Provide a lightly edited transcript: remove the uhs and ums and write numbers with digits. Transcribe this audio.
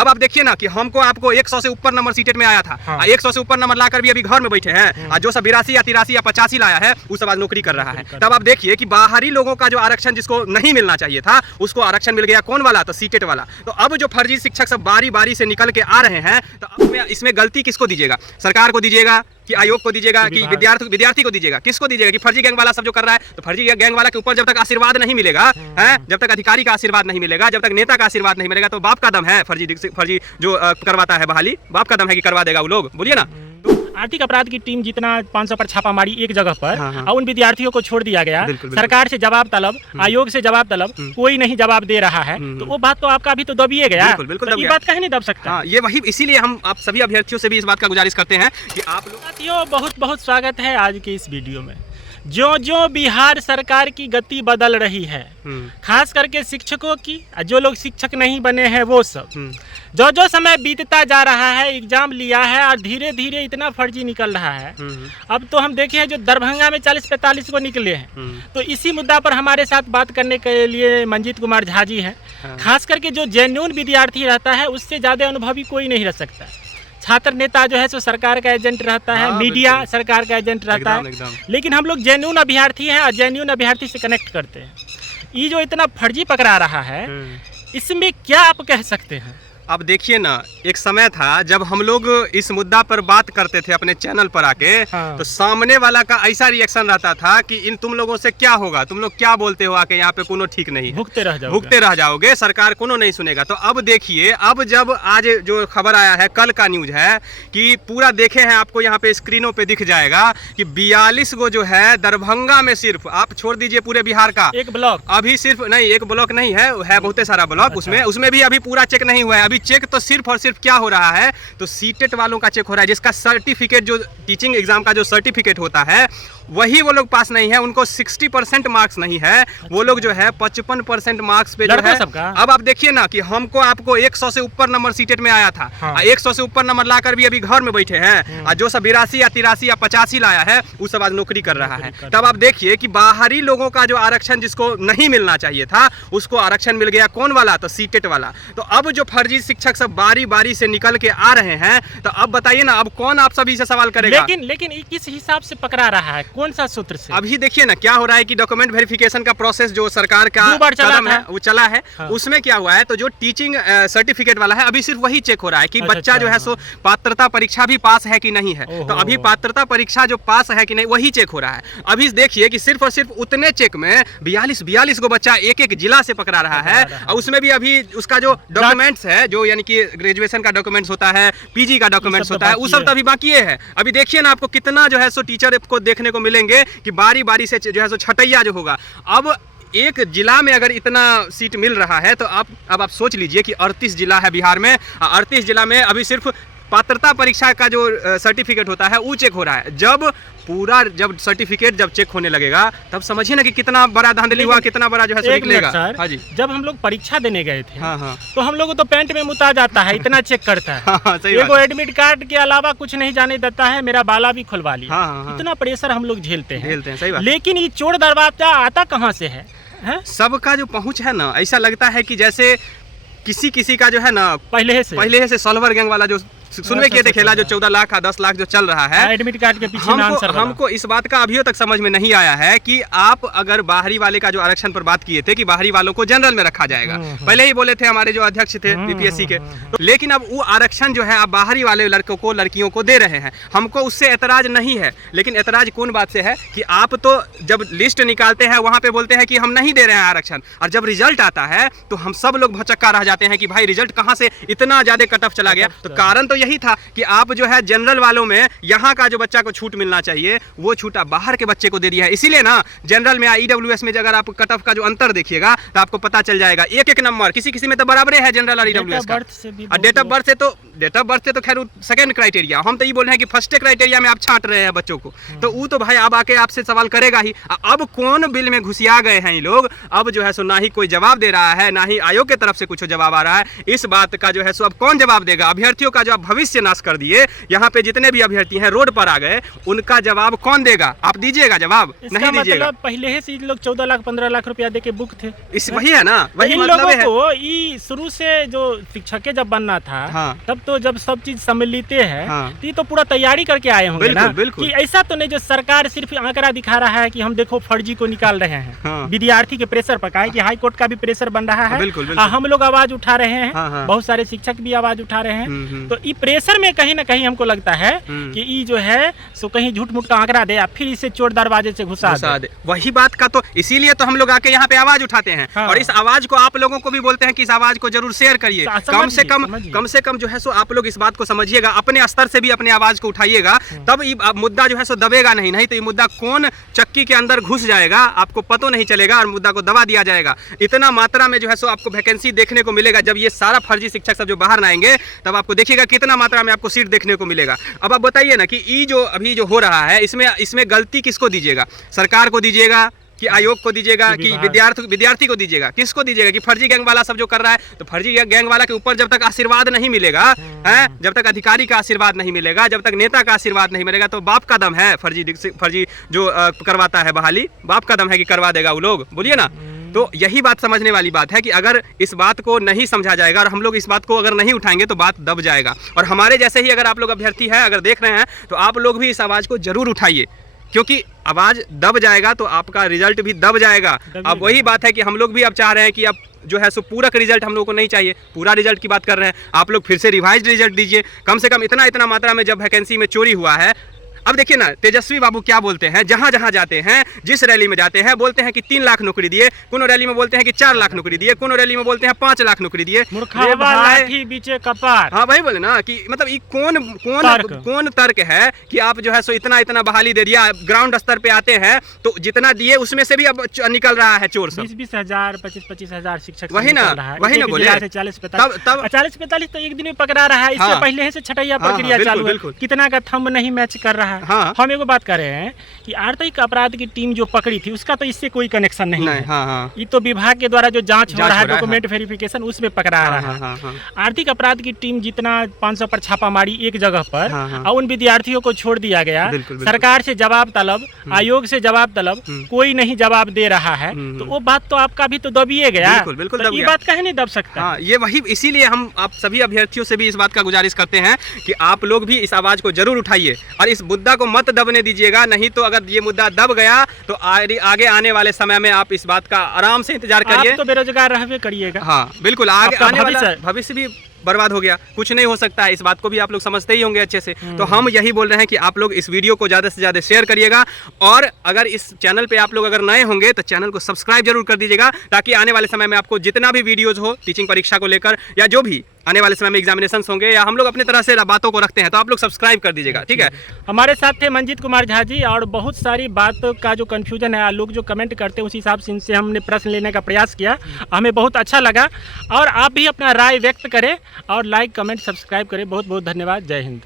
अब आप देखिए ना कि हमको आपको 100 से ऊपर नंबर सीटेट में आया था, 100 से ऊपर नंबर लाकर भी अभी घर में बैठे हैं, और जो सब 82 या 83 या 85 लाया है वो सब आज नौकरी कर रहा है। तब आप देखिए कि बाहरी लोगों का जो आरक्षण जिसको नहीं मिलना चाहिए था उसको आरक्षण मिल गया। कौन वाला? तो सीटेट वाला। तो अब जो फर्जी शिक्षक सब बारी बारी से निकल के आ रहे हैं, तो अब इसमें गलती किसको दीजिएगा? सरकार को दीजिएगा कि आयोग को दीजिएगा कि विद्यार्थी को दीजिएगा? किसको दीजिएगा? कि फर्जी गैंग वाला सब जो कर रहा है, तो फर्जी गैंग वाला के ऊपर जब तक आशीर्वाद नहीं मिलेगा, जब तक अधिकारी का आशीर्वाद नहीं मिलेगा, जब तक नेता का आशीर्वाद नहीं मिलेगा, तो बाप का दम है फर्जी जो करवाता है बहाली, बाप का दम है कि करवा देगा वो लोग, बोलिए ना। आर्थिक अपराध की टीम जितना 500 पर छापा मारी एक जगह पर, और उन विद्यार्थियों को छोड़ दिया गया। सरकार से जवाब तलब, आयोग से जवाब तलब, कोई नहीं जवाब दे रहा है, तो वो बात तो आपका अभी तो दबिए गया। बिल्कुल ये बात कहीं नहीं दब सकता। ये वही, इसीलिए हम आप सभी अभ्यर्थियों से भी इस बात का गुजारिश करते हैं कि आप लोग बहुत बहुत स्वागत है आज के इस वीडियो में। जो बिहार सरकार की गति बदल रही है, खास करके शिक्षकों की, जो लोग शिक्षक नहीं बने हैं वो सब, जो समय बीतता जा रहा है, एग्जाम लिया है और धीरे धीरे इतना फर्जी निकल रहा है। अब तो हम देखे हैं जो दरभंगा में 40-45 को निकले हैं। तो इसी मुद्दा पर हमारे साथ बात करने के लिए मंजीत कुमार झा जी हैं। खास करके जो जेन्युइन विद्यार्थी रहता है उससे ज़्यादा अनुभवी कोई नहीं रह सकता। छात्र नेता जो है सो सरकार का एजेंट रहता है, मीडिया सरकार का एजेंट रहता है, लेकिन हम लोग जेन्युइन अभ्यर्थी हैं और जेन्युइन अभ्यर्थी से कनेक्ट करते हैं। ये जो इतना फर्जी पकड़ा रहा है, इसमें क्या आप कह सकते हैं? अब देखिए ना, एक समय था जब हम लोग इस मुद्दा पर बात करते थे अपने चैनल पर आके, तो सामने वाला का ऐसा रिएक्शन रहता था कि इन तुम लोगों से क्या होगा, तुम लोग क्या बोलते हो आके, यहाँ पे कोनो ठीक नहीं है, भुगते रह जाओगे, सरकार कोनो नहीं सुनेगा। तो अब देखिए, अब जब आज जो खबर आया है, कल का न्यूज है कि पूरा देखे हैं, आपको यहाँ पे स्क्रीनों पे दिख जाएगा कि 42 गो जो है दरभंगा में, सिर्फ आप छोड़ दीजिए पूरे बिहार का, एक ब्लॉक अभी सिर्फ नहीं, एक ब्लॉक नहीं है बहुत सारा ब्लॉक। उसमें भी अभी पूरा चेक नहीं हुआ है। अभी चेक तो सिर्फ और सिर्फ क्या हो रहा है, तो सीटेट वालों का चेक हो रहा है, जिसका सर्टिफिकेट, जो टीचिंग एग्जाम का जो सर्टिफिकेट होता है, वही वो लोग पास नहीं है। उनको 60% मार्क्स नहीं है, वो लोग जो है 55% मार्क्स पे जो है। अब आप देखिए ना कि हमको आपको 100 से ऊपर नंबर सीटेट में आया था, 100 से ऊपर नंबर लाकर भी अभी घर में बैठे हैं, और जो सब 82 या 83 या 85 लाया है वो सब आज नौकरी कर रहा है। तब आप देखिए कि बाहरी लोगों का जो आरक्षण जिसको नहीं मिलना चाहिए था उसको आरक्षण मिल गया। कौन वाला? तो सीटेट वाला। तो अब जो फर्जी शिक्षक सब बारी बारी से निकल के आ रहे हैं, तो अब बताइए ना, अब कौन आप सभी से सवाल करेगा? लेकिन किस हिसाब से पकड़ा रहा है, कौन सा सूत्र से? अभी देखिए ना क्या हो रहा है कि डॉक्यूमेंट वेरिफिकेशन का प्रोसेस जो सरकार का कदम है वो चला है। उसमें क्या हुआ है, तो जो टीचिंग सर्टिफिकेट वाला है, अभी सिर्फ वही चेक हो रहा है कि बच्चा जो है सो पात्रता परीक्षा भी पास है कि नहीं है। तो अभी पात्रता परीक्षा जो पास है कि नहीं वही चेक हो रहा है। अभी देखिए कि सिर्फ और सिर्फ उतने चेक में 42 को बच्चा एक जिला से पकड़ा रहा है, और उसमें भी अभी उसका जो डॉक्यूमेंट्स है, जो यानी कि ग्रेजुएशन का डॉक्यूमेंट्स होता है, पीजी का डॉक्यूमेंट्स होता है, वो सब तो अभी बाकी है। अभी देखिए ना, आपको कितना जो है सो टीचर को देखने को मिलेंगे कि बारी बारी से जो है सो छटैया जो होगा। अब एक जिला में अगर इतना सीट मिल रहा है, तो अब आप सोच लीजिए कि 38 जिला है बिहार में, 38 जिला में अभी सिर्फ पात्रता परीक्षा का जो सर्टिफिकेट होता है वो चेक हो रहा है। जब सर्टिफिकेट जब चेक होने लगेगा, तब समझिए ना कि कितना बड़ा धांधली हुआ, कितना बड़ा जो है सो निकलेगा। हाँ जी, जब हम लोग परीक्षा देने गए थे, तो हम लोग तो पैंट में मुता जाता है, इतना चेक करता है। एगो एडमिट कार्ड के अलावा कुछ नहीं जाने देता है, मेरा बाला भी खुलवा लिया। इतना प्रेशर हम लोग झेलते हैं। सही बात। लेकिन ये चोर दरवाजा आता कहाँ से है? सबका जो पहुंच है ना, ऐसा लगता है कि जैसे किसी का जो है ना पहले से सॉल्वर गैंग वाला जो सुनवे किए थे खेला, जो 14 लाख 10 लाख जो चल रहा है, एडमिट कार्ड के पीछे हमको इस बात का अभी तक समझ में नहीं आया है कि आप अगर बाहरी वाले का जो आरक्षण पर बात किए थे कि बाहरी वालों को जनरल में रखा जाएगा, पहले ही बोले थे हमारे जो अध्यक्ष थे बीपीएससी के, लेकिन अब वो आरक्षण जो है आप बाहरी वाले लड़कों को लड़कियों को दे रहे हैं। हमको उससे एतराज नहीं है, लेकिन एतराज कौन बात से है कि आप तो जब लिस्ट निकालते हैं वहां पे बोलते हैं कि हम नहीं दे रहे हैं आरक्षण, और जब रिजल्ट आता है तो हम सब लोग भचक्का रह जाते हैं कि भाई रिजल्ट कहाँ से इतना ज्यादा कट ऑफ चला गया। तो कारण तो यही था कि आप जो है जनरल वालों में यहाँ का जो बच्चा को छूट मिलना चाहिए वो छूट आप बाहर के बच्चे को दे दिया है। इसीलिए ना जनरल में ईडब्ल्यूएस में अगर आप कट ऑफ का जो अंतर देखिएगा तो आपको पता चल जाएगा। एक नंबर किसी में तो बराबर है जनरल और ईडब्ल्यूएस का, और डेट ऑफ बर्थ से तो खैर सेकंड क्राइटेरिया, हम तो ये बोल रहे हैं कि फर्स्ट क्राइटेरिया में आप छांट रहे हैं बच्चों को, तो वो तो भाई अब आके आपसे सवाल करेगा ही। अब कौन बिल में घुसिया गए हैं ये लोग, अब जो है सो ना ही कोई जवाब दे रहा है, ना ही आयोग की तरफ से कुछ जवाब आ रहा है। इस बात का जो है सो अब कौन जवाब देगा? अभ्यर्थियों का जो भविष्य नाश कर दिए। यहाँ पे जितने भी अभ्यर्थी हैं रोड पर आ गए, उनका जवाब कौन देगा? आप दीजिएगा जवाब? नहीं दीजिएगा। मतलब पहले ही से लोग 14 लाख 15 लाख रुपया दे के बुक थे। इस वही है ना, वही इन मतलब लोगों है। को ई शुरू से जो शिक्षक जब बनना था, हाँ। तब तो जब सब चीज सम्मिलित है, हाँ। तो ये तो पूरा तैयारी करके आए होंगे बिल्कुल, ना। बिल्कुल। कि ऐसा तो नहीं जो सरकार सिर्फ आंकड़ा दिखा रहा है कि हम देखो फर्जी को निकाल रहे हैं। हाँ। विद्यार्थी के प्रेशर पर कहा है कि हाई कोर्ट का भी प्रेशर बन रहा है। बिल्कुल, बिल्कुल। हम लोग आवाज उठा रहे हैं। हाँ, हाँ। बहुत सारे शिक्षक भी आवाज उठा रहे हैं। तो ई प्रेशर में कहीं ना कहीं हमको लगता है कि ई जो है सो कहीं झूठ मूठ का आंकड़ा दे, फिर इसे चोर दरवाजे से घुसा दे। वही बात का तो इसीलिए तो हम लोग आके यहाँ पे आवाज उठाते हैं। हाँ। और इस आवाज को आप लोगों को भी बोलते हैं कि इस आवाज को जरूर शेयर करिए। कम से कम जो है सो आप लोग इस बात को समझिएगा, अपने स्तर से भी अपने आवाज को उठाइएगा, तब ये मुद्दा जो है सो दबेगा नहीं तो ये मुद्दा कौन चक्की के अंदर घुस जाएगा आपको पता नहीं चलेगा और मुद्दा को दबा दिया जाएगा। इतना मात्रा में जो है सो आपको वैकेंसी देखने को मिलेगा। जब ये सारा फर्जी शिक्षक सब जो बाहर आएंगे, तब आपको देखिएगा कितना मात्रा में आपको सीट देखने को मिलेगा। अब आप बताइए ना कि ये जो अभी जो हो रहा है, इसमें गलती किसको दीजिएगा? सरकार को दीजिएगा कि आयोग को दीजिएगा कि विद्यार्थी को दीजिएगा? किसको दीजिएगा? कि फर्जी गैंग वाला सब जो कर रहा है, तो फर्जी गैंग वाला के ऊपर जब तक आशीर्वाद नहीं मिलेगा, हैं, जब तक अधिकारी का आशीर्वाद नहीं मिलेगा, जब तक नेता का आशीर्वाद नहीं मिलेगा, तो बाप का दम है फर्जी जो करवाता है बहाली, बाप का दम है कि करवा देगा वो लोग, बोलिए ना। तो यही बात समझने वाली बात है कि अगर इस बात को नहीं समझा जाएगा और हम लोग इस बात को अगर नहीं उठाएंगे तो बात दब जाएगा। और हमारे जैसे ही अगर आप लोग अभ्यर्थी हैं, अगर देख रहे हैं, तो आप लोग भी इस आवाज़ को जरूर उठाइए, क्योंकि आवाज़ दब जाएगा तो आपका रिजल्ट भी दब जाएगा। अब वही बात है कि हम लोग भी अब चाह रहे हैं कि अब जो है सो पूरक रिजल्ट हम लोग को नहीं चाहिए, पूरा रिजल्ट की बात कर रहे हैं। आप लोग फिर से रिवाइज्ड रिजल्ट दीजिए। कम से कम इतना मात्रा में जब वैकेंसी में चोरी हुआ है, अब देखिए ना तेजस्वी बाबू क्या बोलते हैं, जहां जहां जाते हैं, जिस रैली में जाते हैं, बोलते हैं कि 3 लाख नौकरी दिए, कोनो रैली में बोलते हैं कि 4 लाख नौकरी दिए, कोनो रैली में बोलते हैं 5 लाख नौकरी दिए। हाँ वही बोले ना कि मतलब ये कौन तर्क है कि आप जो है सो इतना बहाली दे दिया। ग्राउंड स्तर पे आते हैं तो जितना दिए उसमें से भी अब निकल रहा है चोर सब। 20 हजार 25 हजार शिक्षक वही ना बोले 40-45 तो एक दिन में पकड़ा रहा है। इससे पहले से छटैया प्रक्रिया चालू है, कितना का थंब नहीं मैच कर रहा है। हाँ। हम एगो बात कर रहे हैं कि आर्थिक अपराध की टीम जो पकड़ी थी उसका तो इससे कोई कनेक्शन नहीं है। हाँ। ये तो विभाग के द्वारा जो जांच हो रहा है, डॉक्यूमेंट वेरिफिकेशन, उसमें पकड़ा रहा है। आर्थिक अपराध की टीम जितना 500 पर छापा मारी एक जगह पर, और उन विद्यार्थियों को छोड़ दिया गया। सरकार से जवाब तलब, आयोग से जवाब तलब, कोई नहीं जवाब दे रहा है, तो वो बात तो आपका भी तो दबिए गया। बिल्कुल ये बात कहीं नहीं दब सकता। ये वही, इसीलिए हम आप सभी अभ्यर्थियों से भी इस बात का गुजारिश करते हैं कि आप लोग भी इस आवाज को जरूर उठाइए और इस मुद्दा को मत दबने दीजिएगा। नहीं तो अगर ये मुद्दा दब गया तो आगे आने वाले समय में आप इस बात का आराम से इंतजार करिए। आप तो बेरोजगार रहबे करिएगा। हाँ बिल्कुल, आगे आने वाला भविष्य भी बर्बाद हो गया, कुछ नहीं हो सकता है। इस बात को भी आप लोग समझते ही होंगे अच्छे से। तो हम यही बोल रहे हैं कि आप लोग इस वीडियो को ज़्यादा से ज़्यादा शेयर करिएगा, और अगर इस चैनल पे आप लोग अगर नए होंगे तो चैनल को सब्सक्राइब जरूर कर दीजिएगा, ताकि आने वाले समय में आपको जितना भी वीडियोज हो टीचिंग परीक्षा को लेकर या जो भी आने वाले समय में एग्जामिनेशन होंगे या हम लोग अपने तरह से बातों को रखते हैं, तो आप लोग सब्सक्राइब कर दीजिएगा। ठीक है, हमारे साथ थे मंजीत कुमार झा जी, और बहुत सारी बातों का जो कन्फ्यूजन है, लोग जो कमेंट करते हैं उस हिसाब से इनसे हमने प्रश्न लेने का प्रयास किया, हमें बहुत अच्छा लगा। और आप भी अपना राय व्यक्त करें और लाइक कमेंट सब्सक्राइब करें। बहुत बहुत धन्यवाद। जय हिंद।